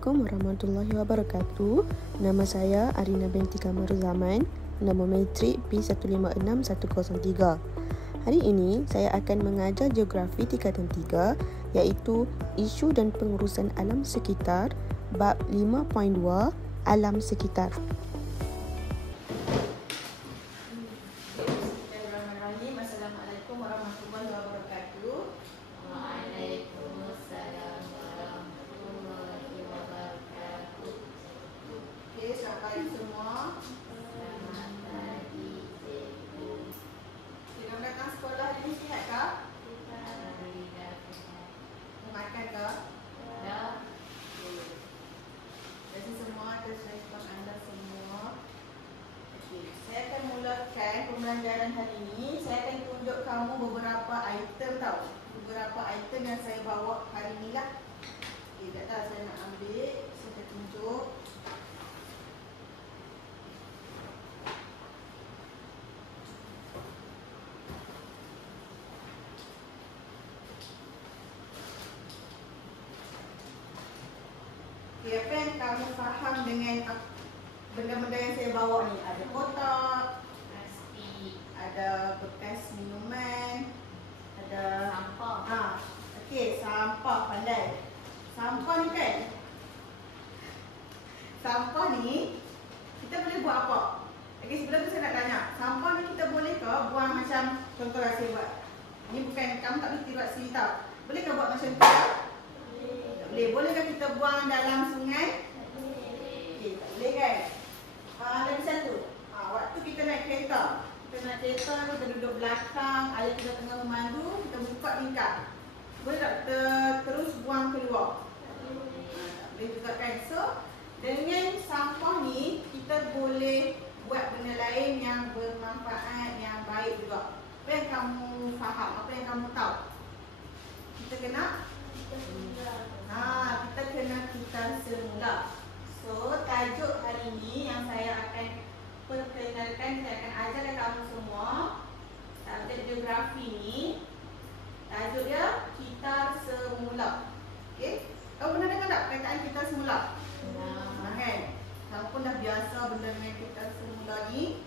Assalamualaikum warahmatullahi wabarakatuh. Nama saya Arina binti Kamaruzaman, nombor matrik P156103. Hari ini saya akan mengajar geografi tingkatan 3 iaitu isu dan pengurusan alam sekitar bab 5.2 alam sekitar. Assalamualaikum warahmatullahi wabarakatuh. Waalaikumsalam warahmatullahi wabarakatuh. Okey, selamat pagi semua. Selamat pagi, cikgu. Sedang datang sekolah hari ini sihat kah? Alhamdulillah sihat. Makan kah? Dah. Okey. Terima kasih semua atas respon anda semua. Okey, saya akan mulakan pembelajaran hari ini. Saya akan tunjuk kamu beberapa item tau. Beberapa item yang saya bawa hari ni lah. Okey, tak tahu saya nak ambil. Saya akan tunjuk. Okay, apa yang kamu faham dengan benda-benda yang saya bawa ni? Ada kotak, Pasti. ada bekas minuman, ada Sampah. okey, sampah, pandai. Sampah ni kan? Sampah ni kita boleh buat apa? Okey, sebelum tu saya nak tanya, sampah ni kita boleh ke buang macam contohlah saya buat. Ni bukan, kamu tak boleh tiru sini tau. Boleh ke buat macam tu? Boleh. Bolehkah kita buang dalam sungai? Okey, tak boleh kan? Lagi satu. Waktu kita naik kereta. Kita naik kereta, kita duduk belakang, ayah kita tengah memandu, kita buka tingkap. Boleh tak kita terus buang keluar? Tak boleh juga kan? So, dengan sampah ni, kita boleh buat benda lain yang bermanfaat, yang baik juga. Apa yang kamu faham? Apa yang kamu tahu? Kita kena kita kena putar semula. So, tajuk hari ini yang saya akan perkenalkan, saya akan ajarkan kamu semua. Subjek geografi ni, tajuk dia kitar semula. Okey? Kamu pernah dengar tak perkataan kitar semula? Kan? Kamu pun dah biasa benda dengan kitar semula ni.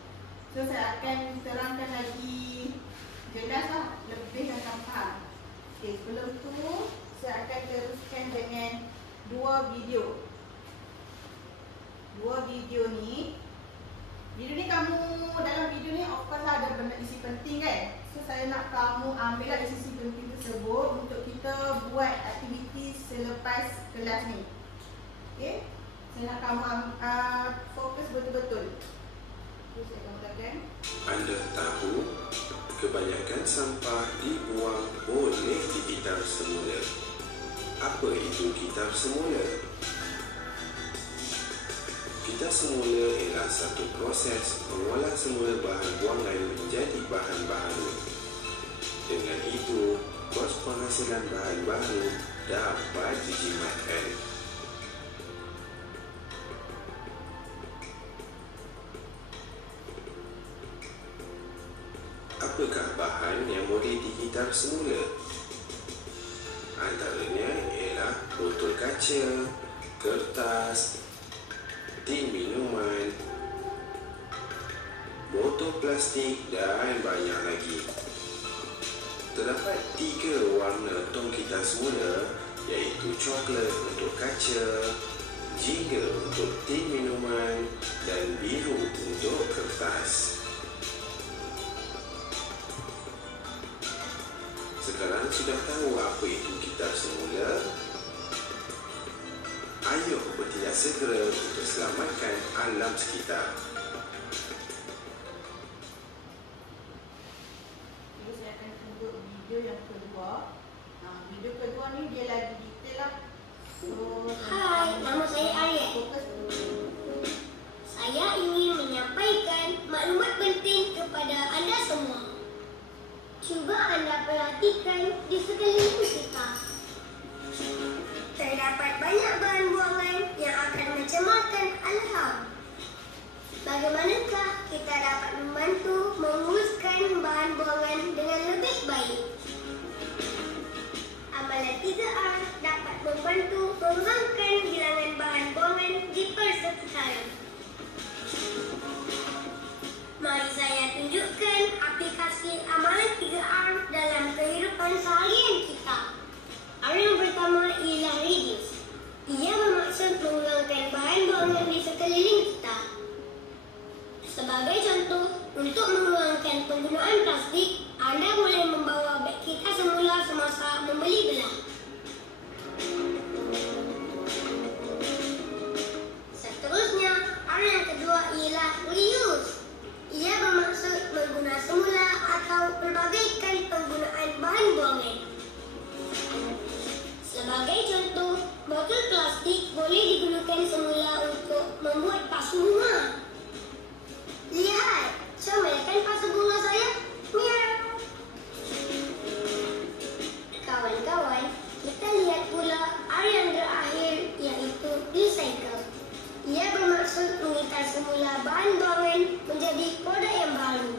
So, saya akan terangkan lagi jelas lah, lebih yang kamu faham. Okey, sebelum tu saya akan teruskan dengan dua video. Dua video ni. Video ni kamu, dalam video ni of course ada benda isi penting kan. So saya nak kamu ambillah isi penting tersebut untuk kita buat aktiviti selepas kelas ni. Okey? Saya nak kamu fokus betul-betul. Terus saya akan mulakan. Anda tahu kebanyakan sampah dibuang boleh dikitar semula. Apa itu kitar semula? Kitar semula ialah satu proses mengolah semula bahan buangan menjadi bahan baru. Dengan itu, kos penghasilan bahan baru dapat dijimatkan. Apakah bahan yang boleh dikitar semula? Antaranya ialah botol kaca, kertas, tin minuman, botol plastik dan banyak lagi. Terdapat 3 warna tong kitar semula iaitu coklat untuk kaca, jingga untuk tin minuman dan biru untuk kertas. Sekarang sudah tahu apa itu kitar semula? Ayo bertindak segera untuk selamatkan alam sekitar. Jadi saya akan tunjuk video yang kedua. Video kedua ni dia lagi detail lah. So, Hai, nama saya Arya. fokus Saya ingin menyampaikan maklumat penting kepada anda semua. Cuba anda perhatikan di sekeliling kita. Terdapat banyak bahan buangan yang akan mencemarkan alam. Bagaimanakah kita dapat membantu menguruskan bahan buangan dengan lebih baik? Amalan 3R dapat membantu mengurangkan bilangan bahan buangan di persekitaran. Mari saya tunjukkan aplikasi amalan 3R dalam kehidupan seharian kita. R yang pertama ialah reduce. Ia bermaksud mengurangkan bahan buangan di sekeliling kita. Sebagai contoh, untuk mengurangkan penggunaan plastik, anda boleh membawa beg kita semula semasa membeli belah. Seterusnya, R yang kedua ialah reuse. Ia bermaksud mengguna semula atau perbagaikan penggunaan bahan buangan. Sebagai contoh, botol plastik boleh digunakan semula untuk membuat pasu bunga. Lihat, comelkan pasu bunga saya. Miau. Kawan-kawan, kita lihat pula R yang terakhir iaitu recycle. Ia bermaksud mengikar semula bahan buangan menjadi produk yang baru.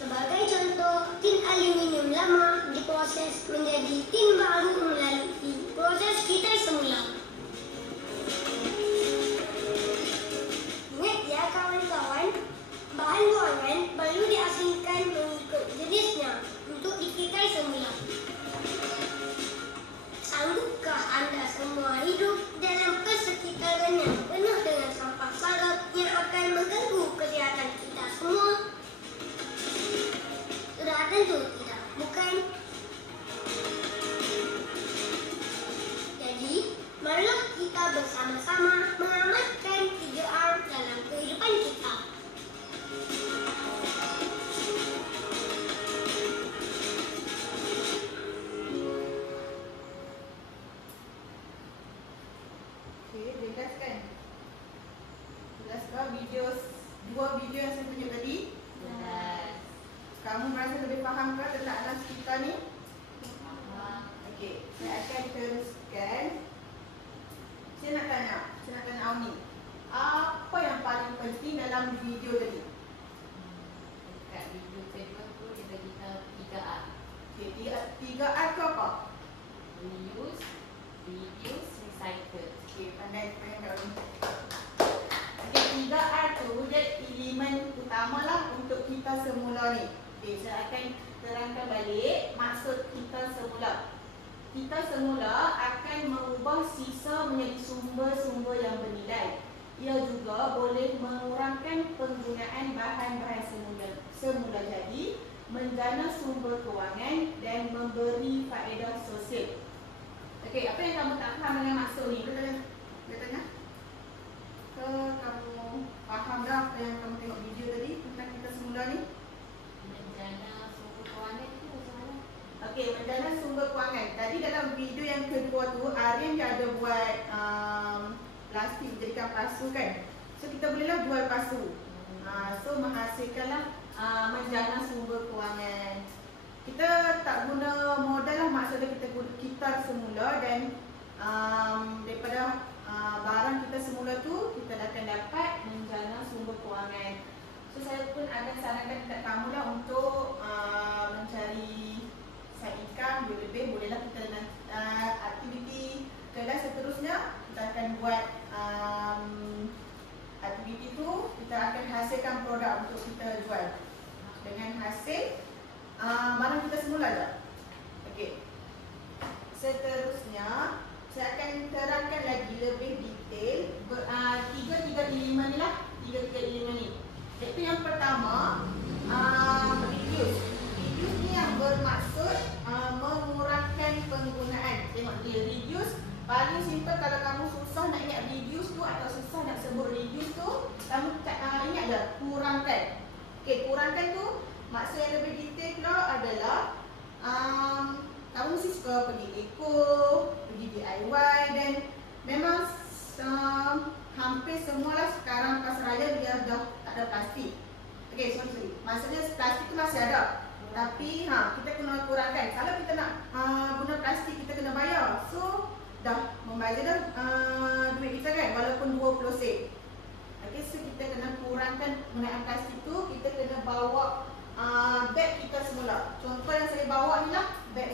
Sebagai contoh, tin aluminium lama diproses menjadi tin baru melalui proses kitar semula. Ingat ya kawan-kawan, bahan buangan perlu diasingkan mengikut jenisnya untuk dikitar semula. Sanggupkah anda semua hidup dalam persekitaran yang penuh dengan sampah sarap yang akan mengganggu kesihatan kita semua? Sudah tentu tidak, bukan? Jadi, marilah kita bersama-sama mengamalkan 3R dalam kehidupan kita. Dua video yang saya tunjuk tadi. Jelas. Kamu merasa lebih faham ke tentang alam sekitar ni? Okey, saya akan teruskan. Saya nak tanya Auni. Apa yang paling penting dalam video tadi? Dekat video kedua tu dia bagi kita 3R. Okey, 3R tu apa? Reuse, reduce, recycle. Okey, pandai Kak Auni. 3R tu dia elemen utama lah untuk kita semula ni. Okay, saya akan terangkan balik maksud kita semula. Kita semula akan mengubah sisa menjadi sumber-sumber yang bernilai. Ia juga boleh mengurangkan penggunaan bahan-bahan semula jadi, menjana sumber kewangan dan memberi faedah sosial. Okey, apa yang kamu tak faham dengan maksud ni? Dia tanya? Ke kamu faham dah apa yang kamu tengok video tadi tentang kita semula ni? Menjana sumber kewangan tu macam mana? Okey, menjana sumber kewangan. Tadi dalam video yang kedua tu, Aryan dia ada buat plastik jadikan pasu kan. So kita bolehlah jual pasu. So menghasilkanlah menjana sumber kewangan. Kita tak guna modal lah, maksudnya kita kitar semula dan daripada barang kita semula tu kita akan dapat menjana sumber kewangan. So saya pun akan sarankan kepada kamu lah untuk mencari side income lebih. Bolehlah kita aktiviti kelas seterusnya kita akan buat aktiviti tu, kita akan hasilkan produk untuk kita jual dengan hasil barang kita semula je. Okey. Seterusnya saya akan terangkan lagi lebih detail tiga elemen ni lah, tiga elemen ni. Iaitu yang pertama reduce. Reduce ni yang bermaksud mengurangkan penggunaan. Tengok dia reduce. Paling simple kalau kamu susah nak ingat reduce tu atau susah nak sebut reduce tu, kamu ingat je kurangkan. Okey, kurangkan tu maksud yang lebih detail pula adalah kamu mesti suka pergi Eco, pergi DIY dan memang hampir semualah sekarang pasar raya dia dah tak ada plastik. Okey, sorry. Maksudnya plastik tu masih ada. Tapi kita kena kurangkan. Kalau kita nak guna plastik kita kena bayar. So dah membazir dah duit kita kan walaupun 20 sen. Okey, so kita kena kurangkan penggunaan plastik tu, kita kena bawa beg kita semula. Contoh yang saya bawa ni lah, beg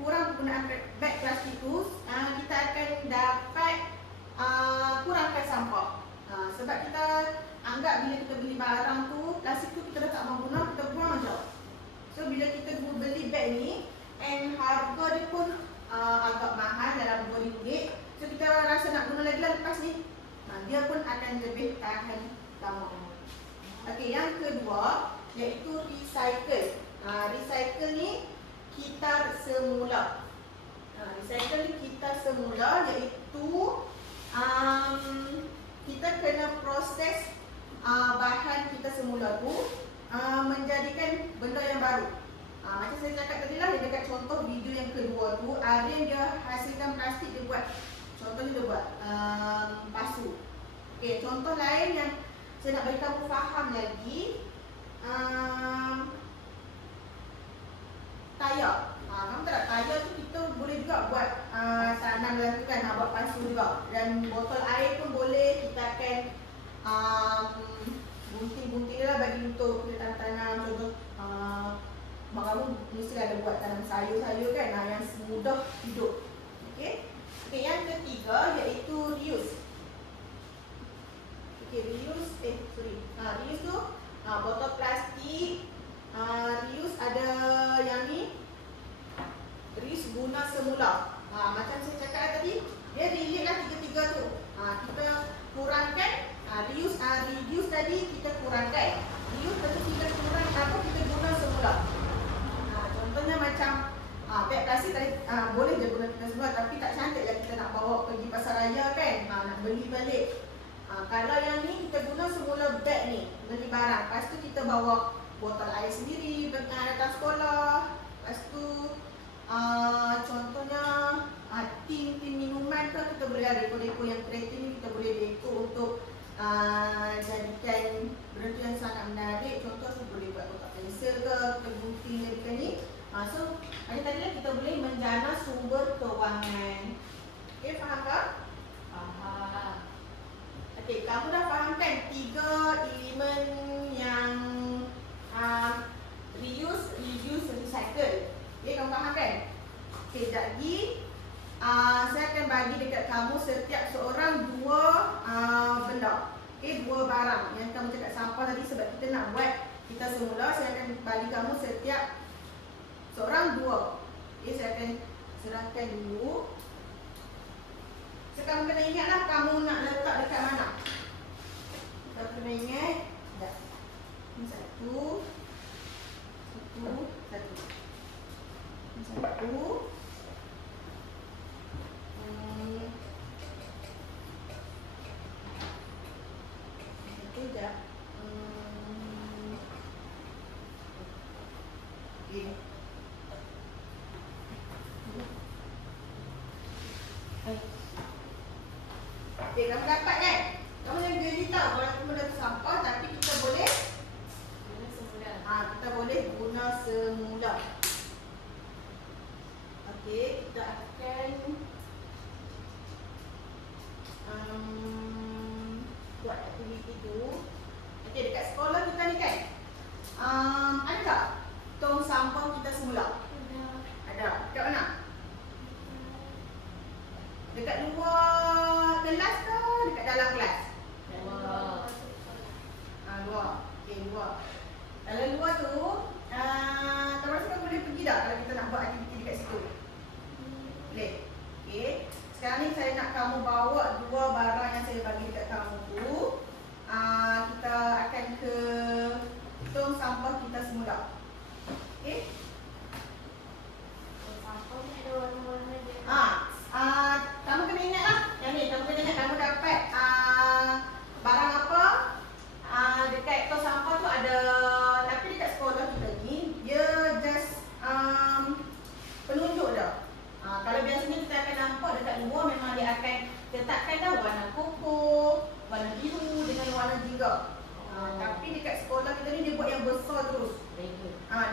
kurang penggunaan beg plastik tu, kita akan dapat kurangkan sampah. Sebab kita anggap bila kita beli barang tu, plastik tu kita dah tak mahu guna, kita buang je. So bila kita beli beg ni, and harga dia pun agak mahal dalam RM2. So kita rasa nak guna lagi lah lepas ni, dia pun akan lebih tahan lama. Okey, yang kedua iaitu recycle. Recycle ni kitar semula. Recycle ni kitar semula iaitu kita kena proses bahan kita semula tu menjadikan benda yang baru. Macam saya cakap tadi lah, dekat contoh video yang kedua tu, Aryan dia hasilkan plastik, dia buat contohnya dia buat pasu. Okey, contoh lain yang saya nak bagi kamu faham lagi, tayar. Kamu tak tayar tu kita boleh juga buat tanam dalam tu kan, buat pasu juga. Dan botol air pun boleh, kita akan gunting-gunting dia lah bagi untuk kita tanam. Contoh mak kamu mesti ada buat tanam sayur-sayur kan, yang mudah hidup. Okey. Okey, yang ketiga iaitu reuse. Okey, reuse reuse tu botol plastik. Reuse ada yang ni, reuse guna semula. Macam saya cakap tadi, dia relate lah tiga-tiga tu. Kita kurangkan, reuse, reduce tadi kita kurangkan. Reuse tadi kita kurang apa, kita guna semula. Contohnya macam beg plastik tadi, boleh je guna kita semula, tapi tak cantik lah kita nak bawa pergi pasar raya kan, nak beli balik. Kalau yang ni kita guna semula beg ni, beli barang, lepas tu kita bawa botol air sendiri datang sekolah. Lepas tu contohnya tin minuman ke, kita boleh ada deko-deko yang kreatif ni, kita boleh deko untuk jadikan benda yang sangat menarik. Contoh kita boleh buat kotak pensel ke, kita gunting jadikan ni. So tadi lah kita boleh menjana sumber kewangan. Okay, faham tak? Faham. Okay, kamu dah faham kan 3 elemen yang reuse, reduce, recycle. Okay, kamu faham kan? Okay, sekejap lagi saya akan bagi dekat kamu setiap seorang 2 benda. Okay, 2 barang yang kamu cakap sampah tadi, sebab kita nak buat kita semula. Saya akan bagi kamu setiap seorang 2. Okay, saya akan serahkan dulu. So, kamu kena ingatlah kamu nak letak dekat mana. Kamu kena ingat. Ini 1, 1, 1. Ini 1. Sekejap. Okay. Okay, kamu dapat kan? Kamu yang geli tau, walaupun benda tu sampah, tapi kita boleh Guna semula. kita boleh guna semula. Okey, kita akan buat aktiviti tu. Okey, dekat sekolah kita ni kan, ada tak tong sampah kita semula? Ada. Dekat mana? Dekat luar kelas ke dekat dalam kelas? Luar. Luar. Okey, luar. Kalau luar tu, kamu rasa boleh pergi tak kalau kita nak buat aktiviti dekat situ? Boleh. Okey. Sekarang ni saya nak kamu bawa 2 barang yang saya bagi dekat kamu tu. Kita akan ke tong sampah kita semula. Okey? Sampah ni ada warna-warna dia. Kamu kena ingat lah. Yang ni, kamu kena ingat kamu dapat barang apa. Dekat tong sampah tu ada, tapi dekat sekolah kita ni, dia just penunjuk dah. Kalau biasanya kita akan nampak dekat luar, memang dia akan letakkan dah warna koko, warna biru dengan warna jingga. Tapi dekat sekolah kita ni, dia buat yang besar terus.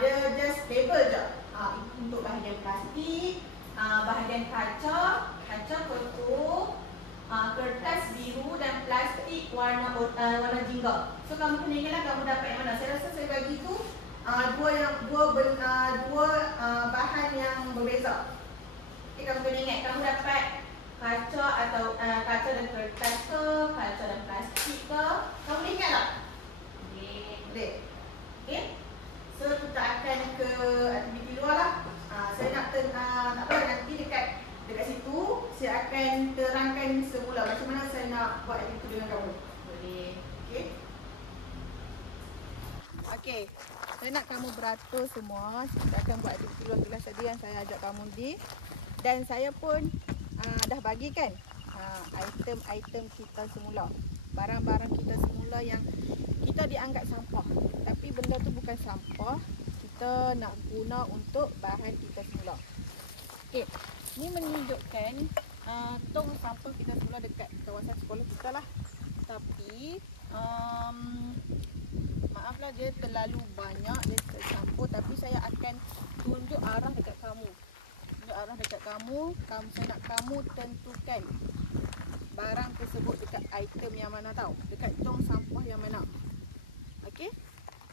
Dia just label je. Untuk bahagian plastik, bahagian kaca kotor, kertas biru dan plastik warna jingga. So kamu kena ingatlah kamu dapat yang mana. Saya rasa saya bagi tu dua bahan yang berbeza. Okay, kamu kena ingat kamu dapat kaca atau kaca dan kertas ke, kaca dan plastik ke. Kamu boleh ingat tak? Boleh. Okay. So kita akan ke aktiviti luar lah. Saya nak tak apa, nanti dekat situ saya akan terangkan semula macam mana saya nak buat aktiviti dengan kamu. Boleh. Okay. Okay. Saya nak kamu beratur semua. Kita akan buat aktiviti luar kelas tadi yang saya ajak kamu di. Dan saya pun dah bagikan item-item kita semula. Barang-barang kita semula yang kita dianggap sampah. Tapi benda tu bukan sampah. Kita nak guna untuk bahan kita semula. Okey. Ni menunjukkan tong sampah kita semula dekat kawasan sekolah kita lah. Tapi maaflah dia terlalu banyak, dia tercampur. Tapi saya akan tunjuk arah dekat kamu. Saya nak kamu tentukan barang tersebut dekat item yang mana tahu, dekat tong sampah yang mana. Okey.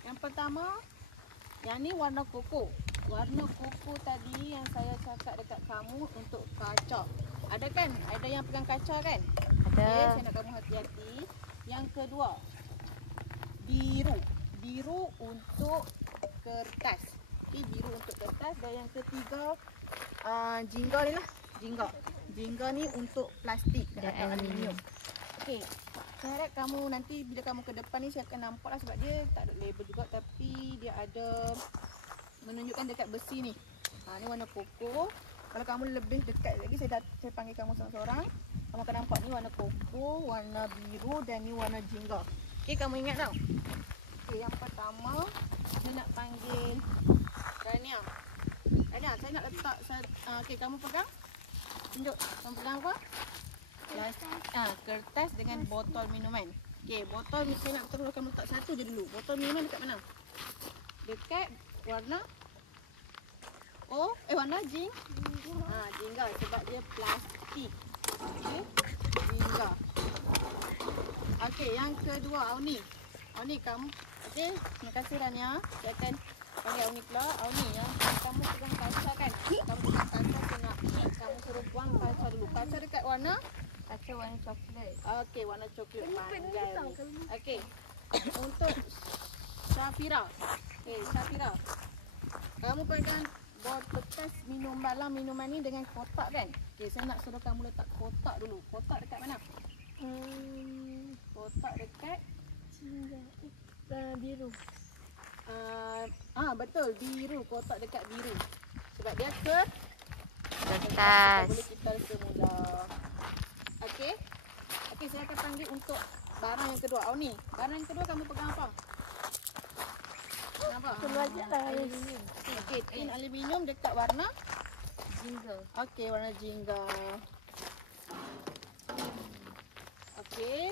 Yang pertama, yang ni warna koko. Warna koko tadi yang saya cakap dekat kamu untuk kaca. Ada kan? Ada yang pegang kaca kan? Ada. Okay, saya nak kamu hati-hati. Yang kedua, biru. Biru untuk kertas. Okay, biru untuk kertas. Dan yang ketiga, jingga ni lah. Jingga ni untuk plastik atau aluminium. Okey. Saya harap kamu nanti bila kamu ke depan ni saya akan nampak lah, sebab dia tak ada label juga tapi dia ada menunjukkan dekat besi ni. Ni warna koko. Kalau kamu lebih dekat lagi saya panggil kamu seorang-seorang. Kamu akan nampak ni warna koko, warna biru dan ni warna jingga. Okey, kamu ingat tau. Okey, yang pertama saya nak panggil Rania. Rania, saya nak letak okey, kamu pegang. Tunjuk. Kamu pegang apa? Kertas dengan botol minuman. Okey, botol saya nak terus kamu letak satu je dulu. Botol minuman dekat mana? Dekat warna warna jingga sebab dia plastik. Okey, jingga. Okey, yang kedua Auni. Auni kamu. Okey, terima kasih Rania. Saya akan panggil Auni pula. Auni yang kamu pegang kaca kan? Kamu pegang kaca, saya nak kamu suruh buang kaca dulu. Kaca dekat warna coklat. Okey, warna coklat. Pandai. Okey. Untuk Syafira. Okey, Syafira. Kamu pegang bekas minuman ni dengan kotak kan? Okey, saya nak suruh kamu letak kotak dulu. Kotak dekat mana? Kotak dekat Biru. Betul, biru. Kotak dekat biru. Sebab dia kertas. Boleh kita semula. Okey. Okey, saya akan panggil untuk barang yang kedua. Ni, barang yang kedua kamu pegang apa? Apa? Semua je lah. Okey, tin aluminium dekat warna Jingga. okey, warna jingga. Okey.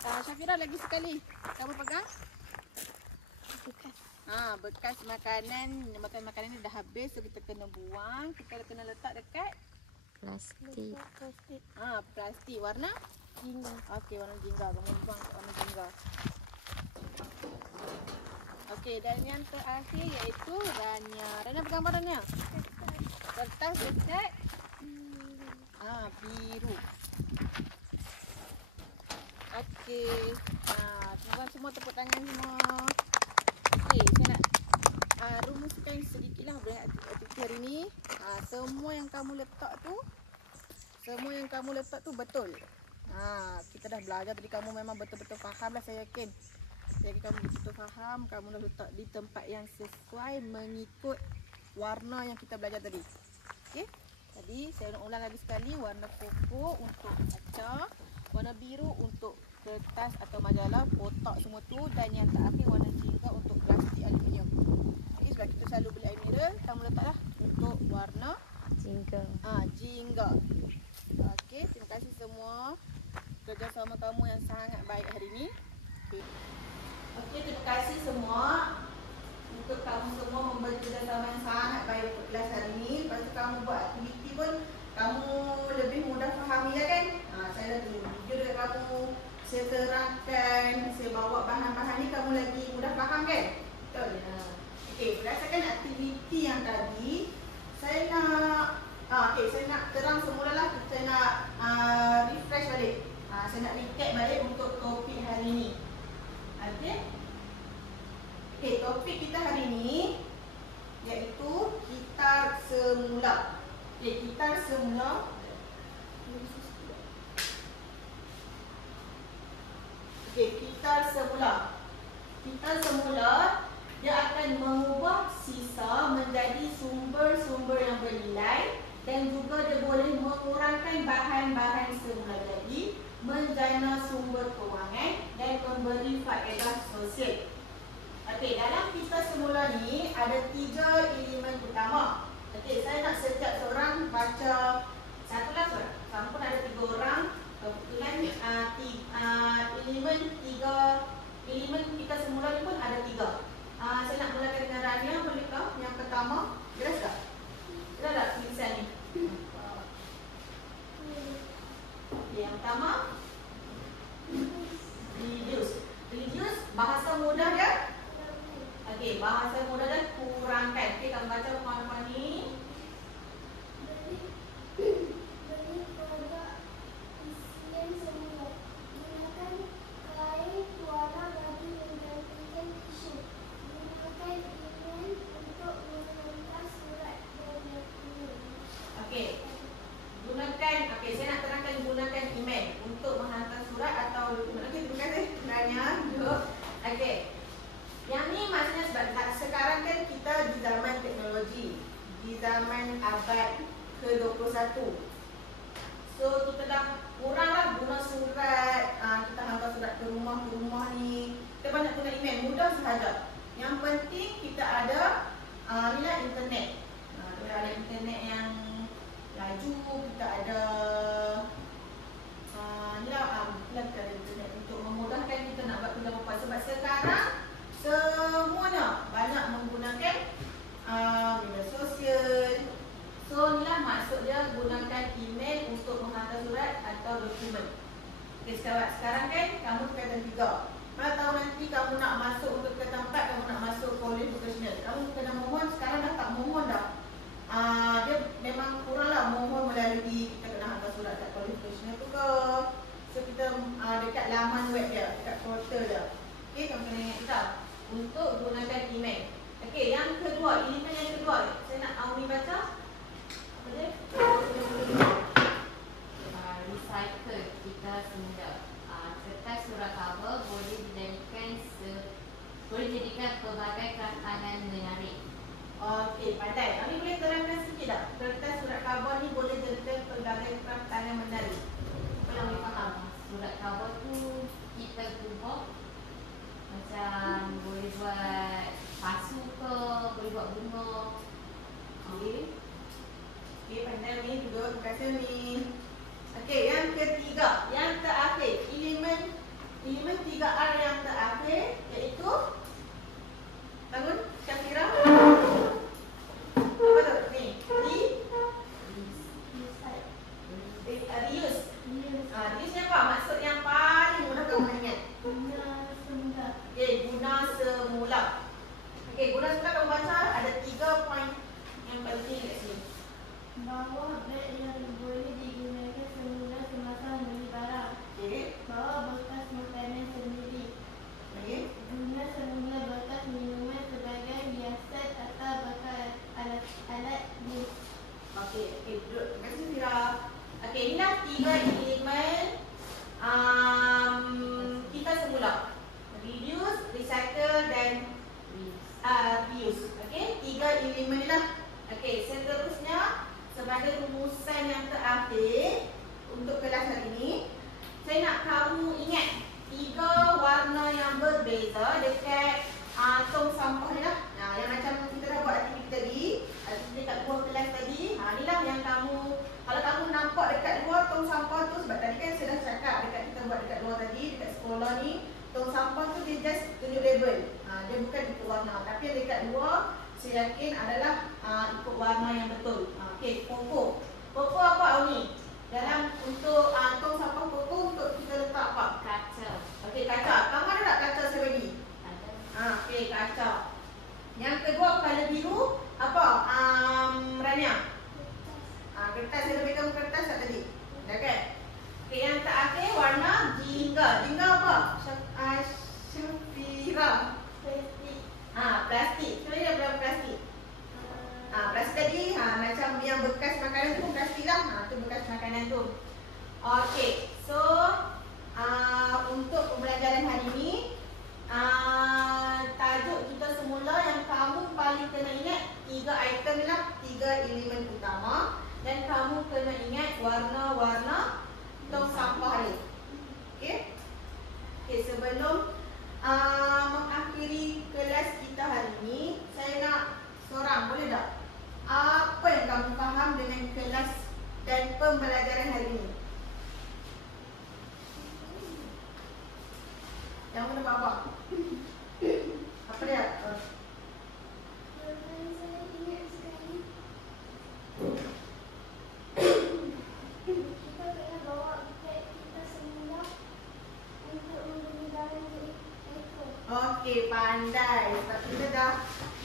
Syafira lagi sekali. Kamu pegang? Bekas makanan. Makanan ni dah habis, so kita kena buang. Kita kena letak dekat Plastik. plastik warna Jingga. okey, warna jingga. Kamu buang kat warna jingga. Okey, dan yang terakhir iaitu Rania. Rania pegang apa Rania? Kertas dekat biru. Okey. Tuan semua tepuk tangan semua. Okey, saya nak rumuskan sedikitlah aktiviti hari ni. Semua yang kamu letak tu betul. Kita dah belajar tadi, kamu memang betul-betul faham lah, saya yakin. Jadi kamu betul-betul faham, kamu dah letak di tempat yang sesuai mengikut warna yang kita belajar tadi. Okey. Tadi saya nak ulang lagi sekali, warna koko untuk kaca, warna biru untuk kertas atau majalah, kotak semua tu, dan yang terakhir warna jingga untuk plastik aluminium. Okey, sebab kita selalu beli air mineral, kamu letaklah untuk warna Jingga. jingga. Okey, terima kasih semua kerjasama kamu yang sangat baik hari ini. Okey, terima kasih semua untuk kamu semua memberi kerjasama yang sangat baik untuk kelas hari ini. Lepas tu kamu buat aktiviti pun kamu lebih mudah fahami ya kan? Saya dah tunjuk video dekat kamu saya terangkan, saya bawa bahan-bahan ni, kamu lagi mudah faham kan? Betul? Okey, berdasarkan aktiviti yang tadi, saya nak terang semula lah. Saya nak refresh balik. Saya nak recap balik untuk topik hari ni. Okey, topik kita hari ni iaitu kitar semula. Okey, kitar semula. Okey, kitar semula. Kitar semula dia akan mengubah sisa menjadi sumber-sumber yang bernilai dan juga dia boleh mengurangkan bahan-bahan semula tadi, menjana sumber kewangan dan memberi faedah sosial. Okey, dalam kitar semula ni ada 3 elemen utama. Okey, saya nak setiap seorang baca satulah surah. Sama pun ada 3 orang. Kebetulan elemen kitar semula ni pun ada 3. Saya nak mulakan dengan Rania, bolehkah? Yang pertama, jelas tak? Jelas tak tulisan ni? Yang pertama, reduce. Bahasa mudah dia? Okey, bahasa mudah dia kurangkan. Okey, kamu baca kawan-kawan ni. Beli produk isian semula. Gunakan kain warna baju menggantikan tisu. Gunakan email untuk menghantar surat dan dokumen. Okey. Okey, saya nak terangkan gunakan email untuk menghantar surat atau dokumen. Okey, terima kasih Rania. Okey. Yang ni maksudnya sebab sekarang kan kita di zaman teknologi, di zaman abad ke-21. So kita dah kuranglah guna surat, kita hantar surat ke rumah ni. Kita banyak guna email, mudah sahaja. Yang penting kita ada inilah internet. Kita ada internet yang laju, kita ada inilah kita ada internet untuk memudahkan kita nak buat benda apa. Sebab sekarang semuanya banyak menggunakan media sosial. So inilah maksud dia gunakan email untuk menghantar surat atau dokumen. Okay, sekarang kan kamu tingkatan 3. Mana tahu nanti kamu nak masuk untuk ke tempat, kamu nak masuk college vocational, kamu kena mohon. Sekarang dah tak mohon dah. Dia memang kuranglah mohon melalui kita kena hantar surat kat college vocational tu ke. So kita dekat laman web dia, dekat portal dia. Okay, kamu kena ingat kita untuk gunakan email. Okey, yang kedua, elemen yang kedua, saya nak Auni baca. Apa dia? Recycle kitar semula. Kertas surat khabar boleh dijadikan pelbagai kerangkangan menarik. Okey, pandai. Auni boleh terangkan sikit tak? Kertas surat khabar ni boleh jadikan pelbagai kerangkangan menarik. Apa yang boleh faham? Surat khabar tu kita ubah. Macam boleh buat pasu ke, boleh buat bunga. Okey, pandai ni juga. Terima kasih ni. Okey, yang ketiga, yang terakhir, elemen 3R yang terakhir iaitu bangun Syafira. Apa tu? Ni. Reuse. Reuse ni apa? Maksud yang paling mudah kamu ingat. Okey, guna semula. Okey, guna semula kamu baca ada 3 poin yang penting kat sini. Bawa beg yang boleh digunakan semula semasa membeli barang. Okey. Bawa bekas makanan sendiri. Okey. Guna semula bekas minuman sebagai hiasan atau bekas alat bus. Okey, duduk. Terima kasih Fira. Okey, inilah 3 elemen kita semula. Reduce, recycle dan reuse. Okey, 3 elemen ni lah. Okey, seterusnya sebagai rumusan yang terakhir untuk kelas hari ini, saya nak kamu ingat 3 warna yang berbeza dekat tong sampah ni lah. Yang macam kita dah buat aktiviti tadi, dekat luar kelas tadi. Inilah yang kamu, kalau kamu nampak dekat luar tong sampah tu, sebab tadi kan saya dah cakap dekat kita buat dekat luar tadi, dekat sekolah ni, tong sampah tu dia just tunjuk label. Dia bukan ikut warna, tapi yang dekat luar saya yakin adalah ikut warna yang betul. Okey, pokok. Pokok apa Auni? Dalam untuk tong sampah pokok untuk kita letak apa? Kaca. yang bekas makanan tu bekas tilam. Tu bekas makanan tu. Okey. So untuk pembelajaran hari ini, tajuk kita semula yang kamu paling kena ingat 3 item lah, 3 elemen utama, dan kamu kena ingat warna-warna tong sampah ni. Okey. Okey, sebelum mengakhiri kelas kita hari ini, saya nak seorang, boleh tak? Apa yang kamu faham dengan kelas dan pembelajaran hari ini? Yang mana bapa? Apa dia? Saya ingat sekali. Kita kena bawa beg kita semula untuk membeli barang di Eko. Okey, pandai. Sebab kita dah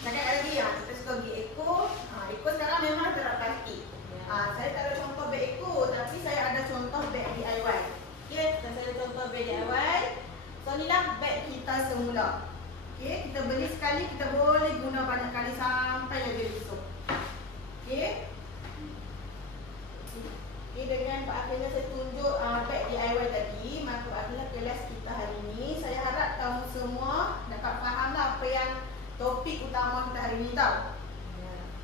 cakap lagi kita suka pergi Eko. Eko sekarang memang terap plastik. Saya tak ada contoh beg Eko, tapi saya ada contoh beg DIY. Okey, saya ada contoh beg DIY. So inilah beg kita semula. Okey, kita beli sekali, kita boleh guna banyak kali sampai jadi besok. Okey. Okey, dengan Pak Akhilnya saya tunjuk beg DIY tadi, maka Pak Akhilnya kelas kita hari ini, saya harap kamu semua dapat fahamlah apa yang topik utama kita hari ini tahu.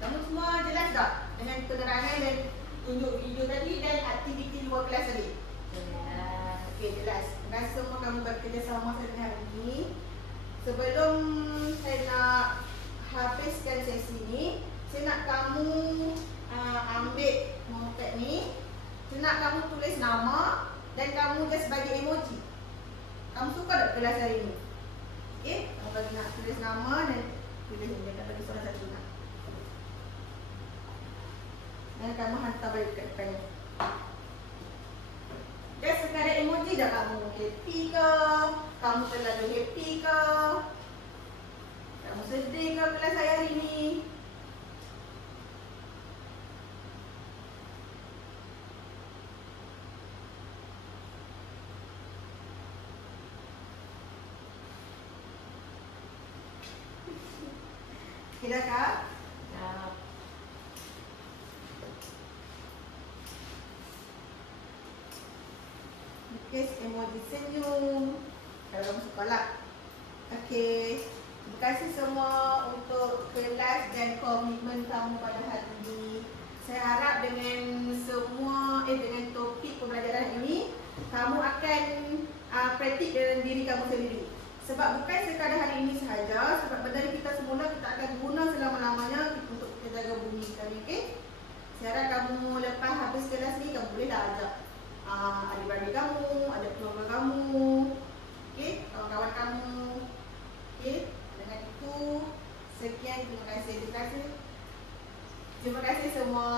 Kamu semua jelas tak dengan penerangan dan tunjuk video tadi dan aktiviti luar kelas tadi? Okey, jelas. Terima kasih semua kamu bekerjasama saya hari ini. Sebelum saya nak habiskan sesi ni, saya nak kamu ambil notepad ni. Saya nak kamu tulis nama dan kamu just bagi emoji. Kamu suka tak kelas hari ini? Okey, kamu bagi nak tulis nama dan tulis ni. Jangan bagi seorang satu nak. Dan kamu hantar balik ke depan ni. Dan sekadar emoji dah kamu happy ke? Kamu terlalu happy ke? Kamu sedih ke kelas saya hari ni? Okey dah Kak? Lukis emoji senyum kalau kamu suka lah. Okey, terima kasih semua untuk kelas dan komitmen kamu pada hari ini. Saya harap dengan semua dengan topik pembelajaran ini, kamu akan praktik dalam diri kamu sendiri. Sebab bukan sekadar hari ini sahaja, sebab benda kita semula kita akan guna selama-lamanya untuk kita jaga bumi kita ni. Okey? Saya harap kamu lepas habis kelas ni, kamu boleh dah ajak adik-beradik kamu, ada keluarga kamu, okey, kawan-kawan kamu. Okey, dengan itu sekian, terima kasih semua.